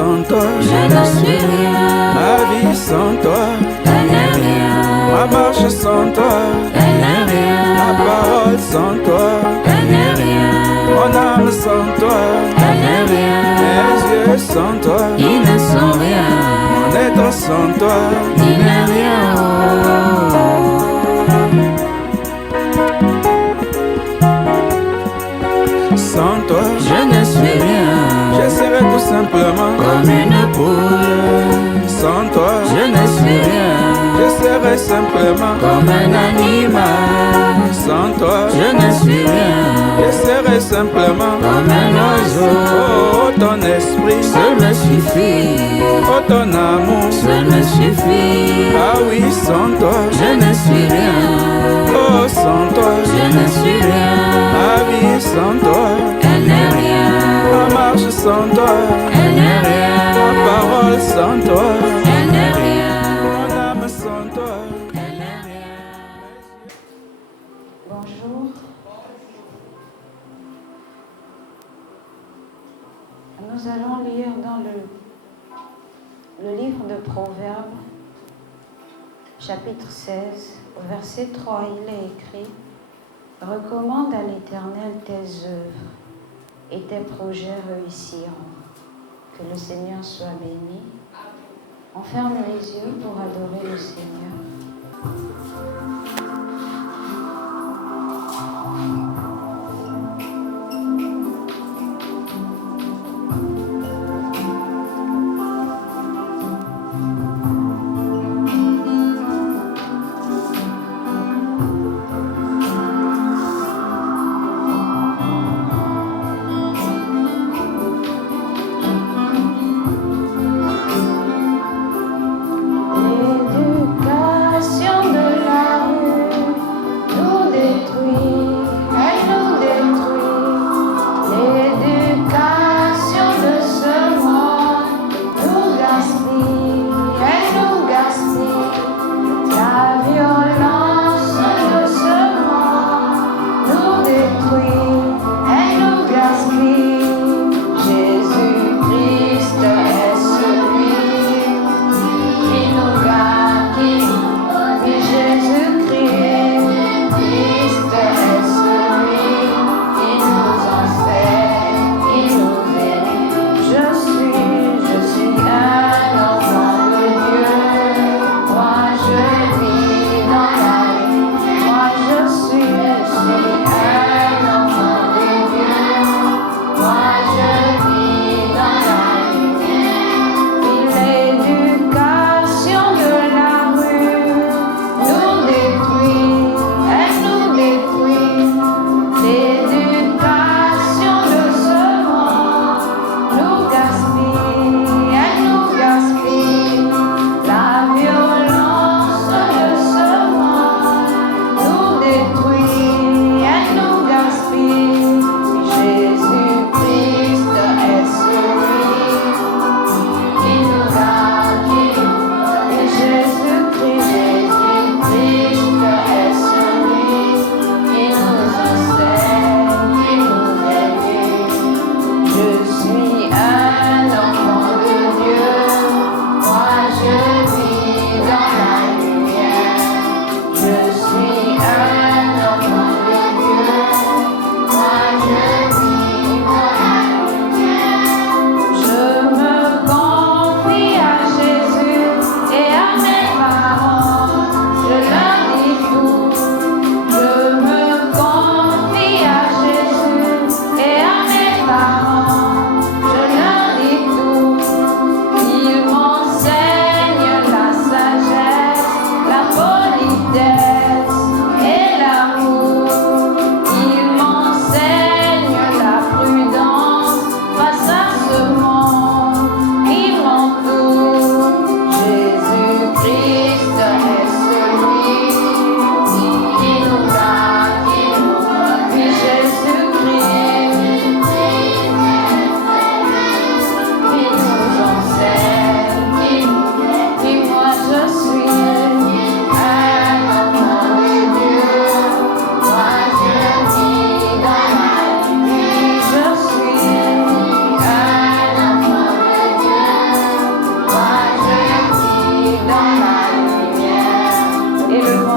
sans toi, je ne suis rien. ma vie sans toi, Elle n'est rien. ma marche sans toi, Elle n'est rien. ma parole sans toi, Elle n'est rien. mon âme sans toi, Elle n'est rien. mes yeux sans toi, Ils ne sont rien. mon être sans toi, Il n'est rien. sans toi, Je ne suis rien. je serai tout simplement Comme une poule. sans toi, Je ne suis rien. je serai simplement Comme un animal. sans toi, Je ne suis rien. je serai simplement Comme un oiseau. oh ton esprit, Seul me suffit. oh ton amour, Seul me suffit. ah oui sans toi, Je ne suis rien. oh sans toi, Je ne suis rien. ma vie sans toi, Elle n'est rien. ma marche sans toi, Elle n'est rien. ma parole sans toi, Elle n'est rien. mon âme sans toi. Elle n'est rien. Bonjour. Nous allons lire dans le livre de Proverbes, chapitre 16, au verset 3, il est écrit « Recommande à l'Éternel tes œuvres et tes projets réussiront. » Que le Seigneur soit béni. On ferme les yeux pour adorer le Seigneur. L'éducation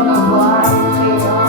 Lèvons nos voix et prions.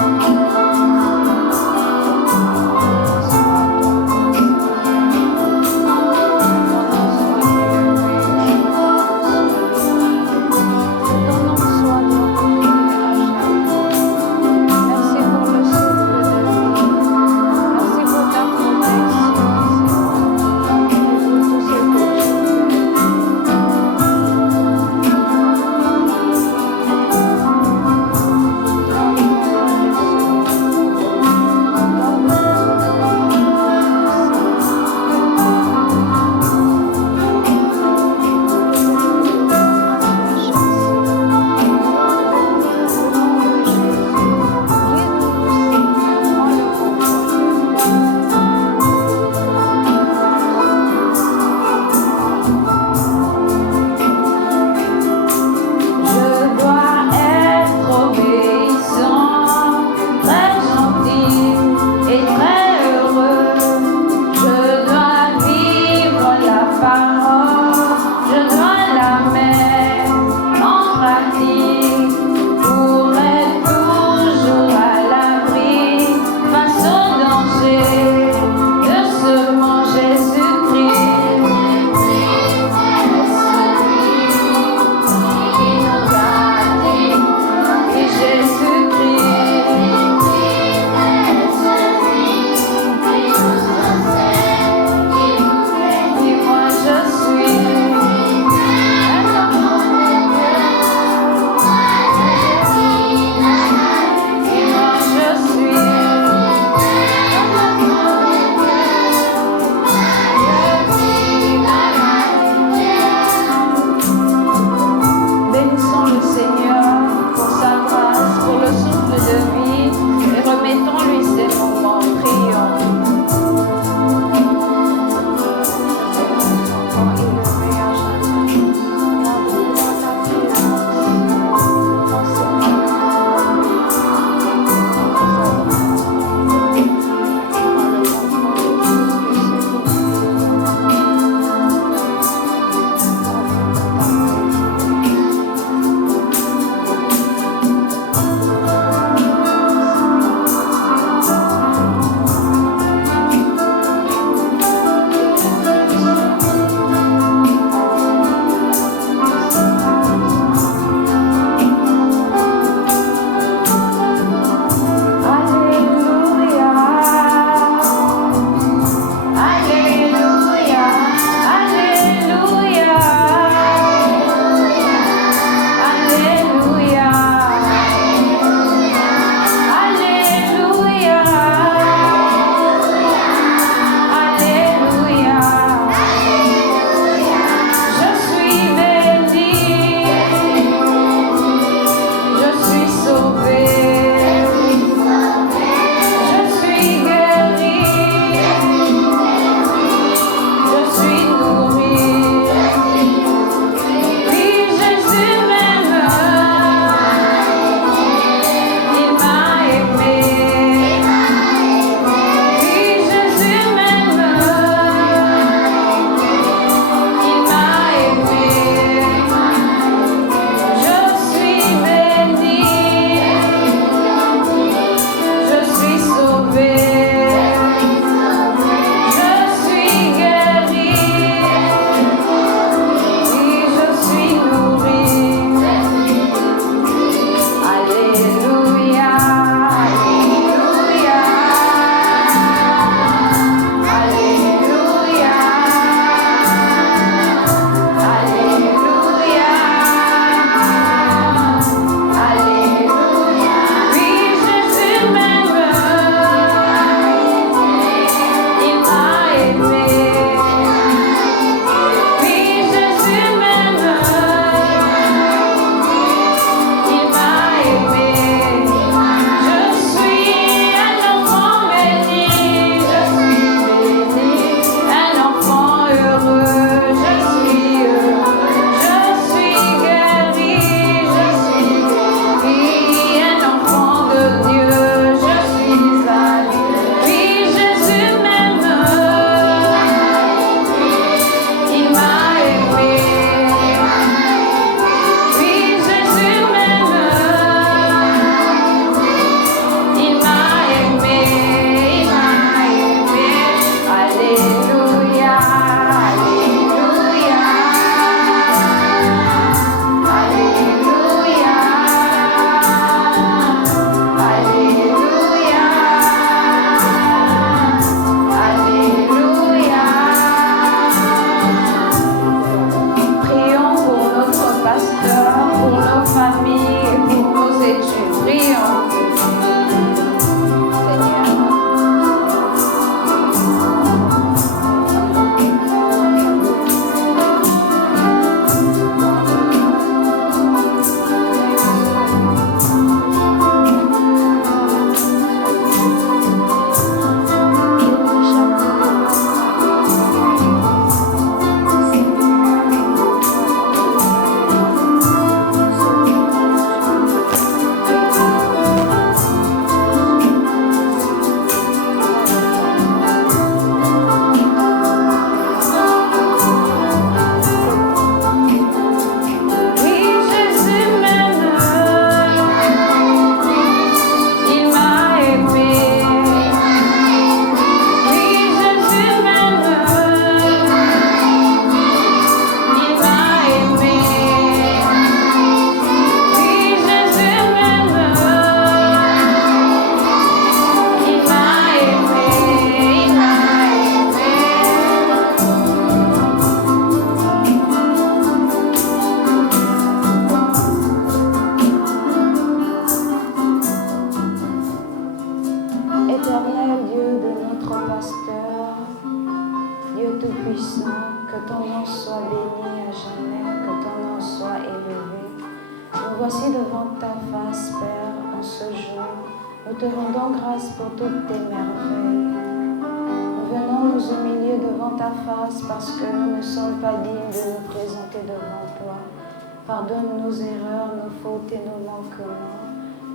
te rendons grâce pour toutes tes merveilles. Nous venons nous humilier devant ta face parce que nous ne sommes pas dignes de nous présenter devant toi. Pardonne nos erreurs, nos fautes et nos manquements.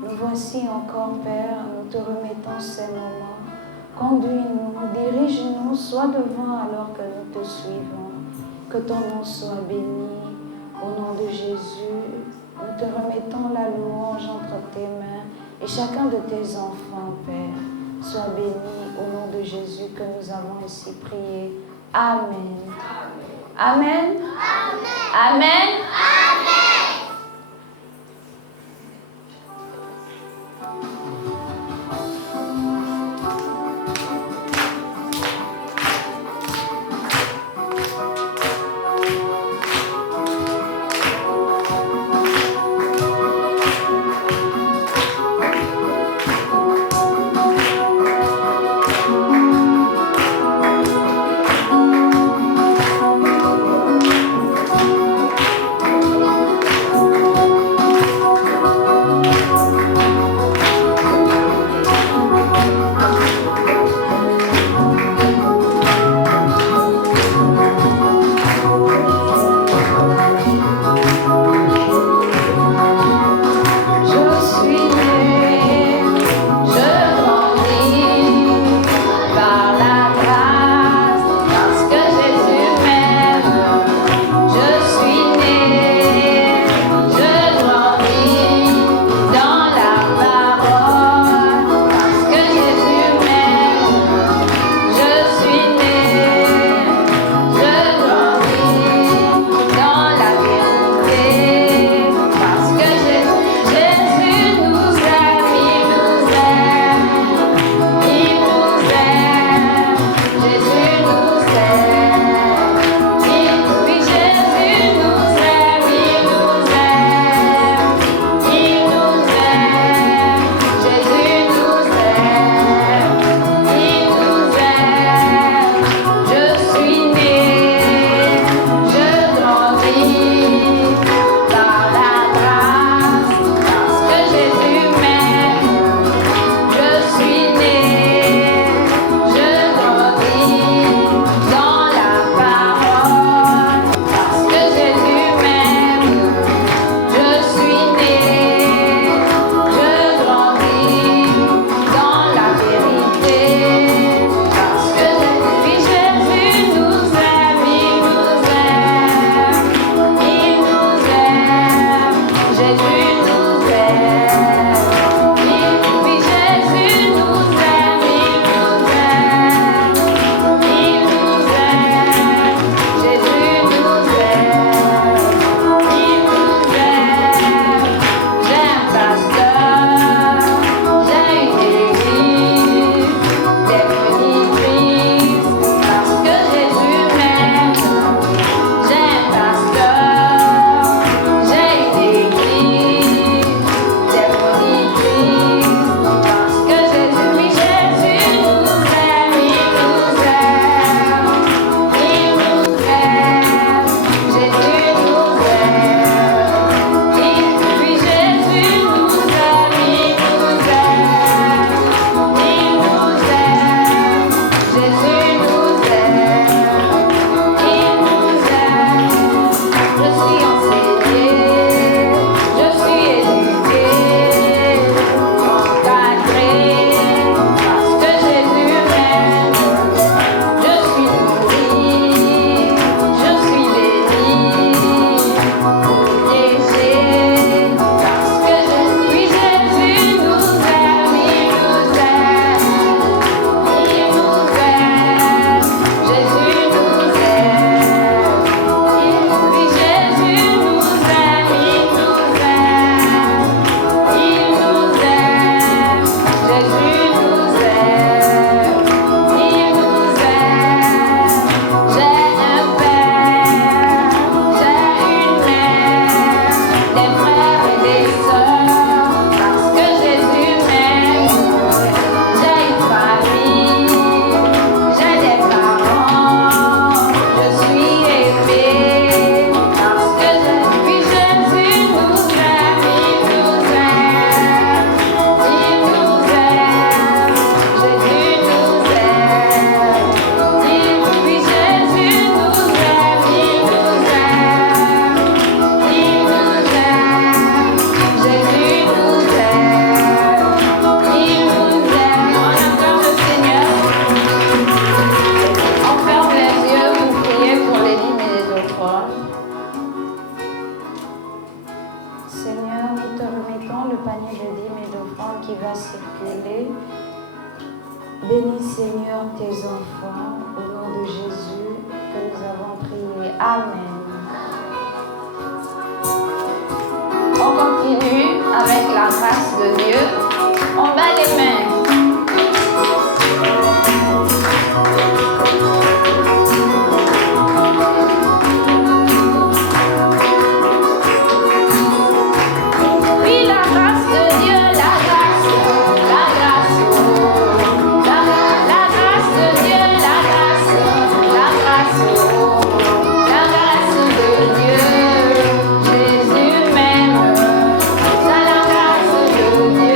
Nous voici encore, Père, nous te remettons ces moments. Conduis-nous, dirige-nous, sois devant alors que nous te suivons. Que ton nom soit béni. Au nom de Jésus, nous te remettons la louange entre tes mains et chacun de tes enfants, Père. Sois béni au nom de Jésus que nous avons ainsi prié. Amen. Amen. Amen. Amen. et d'offrande qui va circuler. Bénis Seigneur tes enfants, au nom de Jésus que nous avons prié. Amen. On continue avec la grâce de Dieu. On bat les mains. Oui, la grâce de Dieu, la grâce, la grâce, la grâce de Dieu, la grâce, la grâce, la grâce de Dieu. Jésus m'aime, c'est la grâce de Dieu.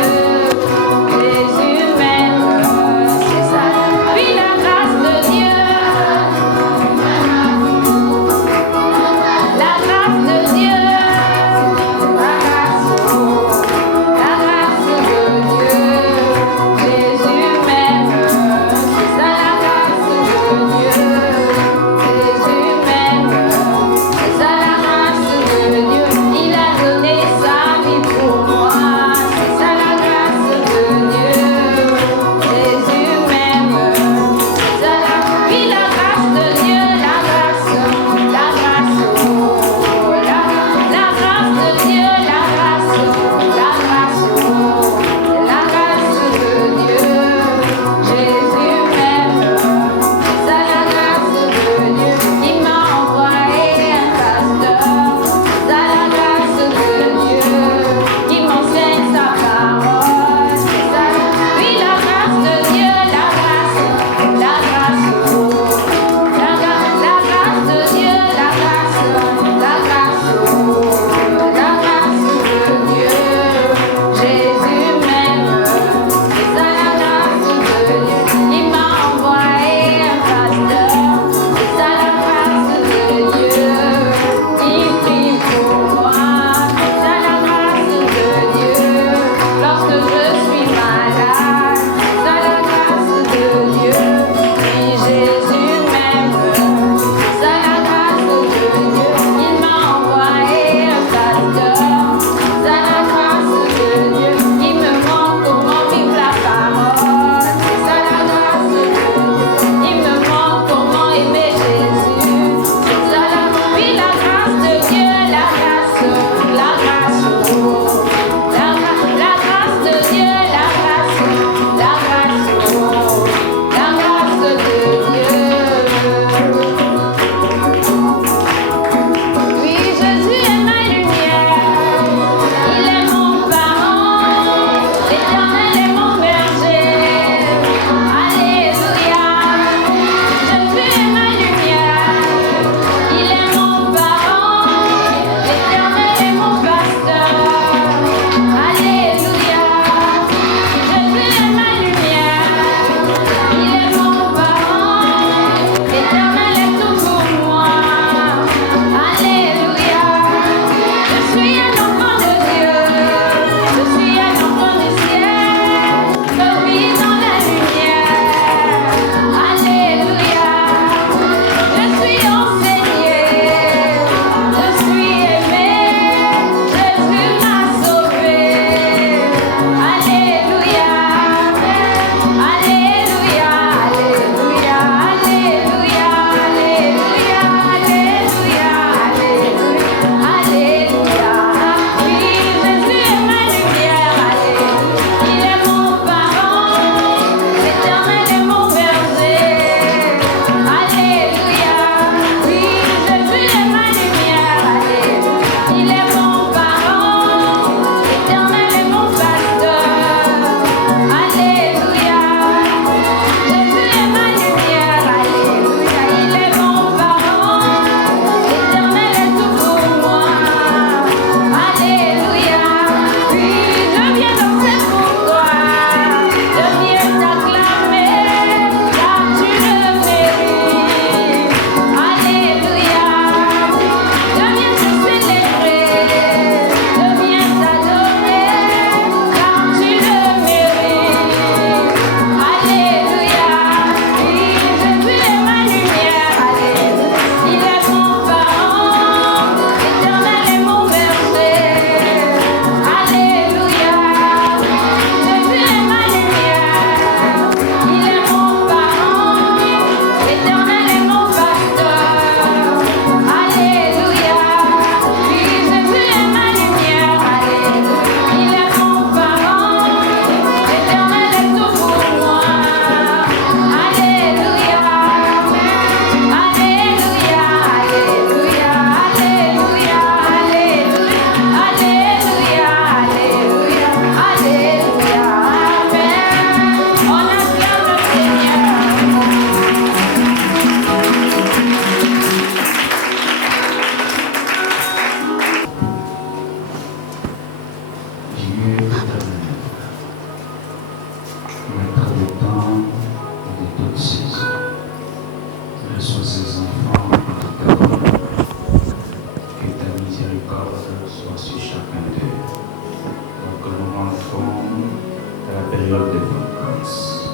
période des vacances.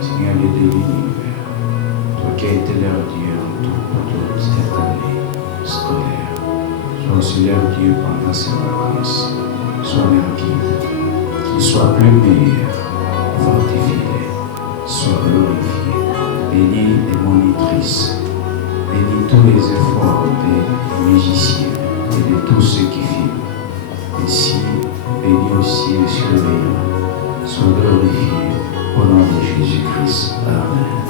Seigneur, Dieu de l'univers, toi qui as été leur Dieu en tout pour toute cette année scolaire, sois aussi leur Dieu pendant ces vacances, sois leur guide, qu'ils soient plus meilleurs, fortifie-les, sois glorifié, bénis les monitrices, bénis tous les efforts des musiciens et de tous ceux qui filment. Ainsi, bénis aussi les surveillants, sois glorifié au nom de Jésus-Christ. Amen.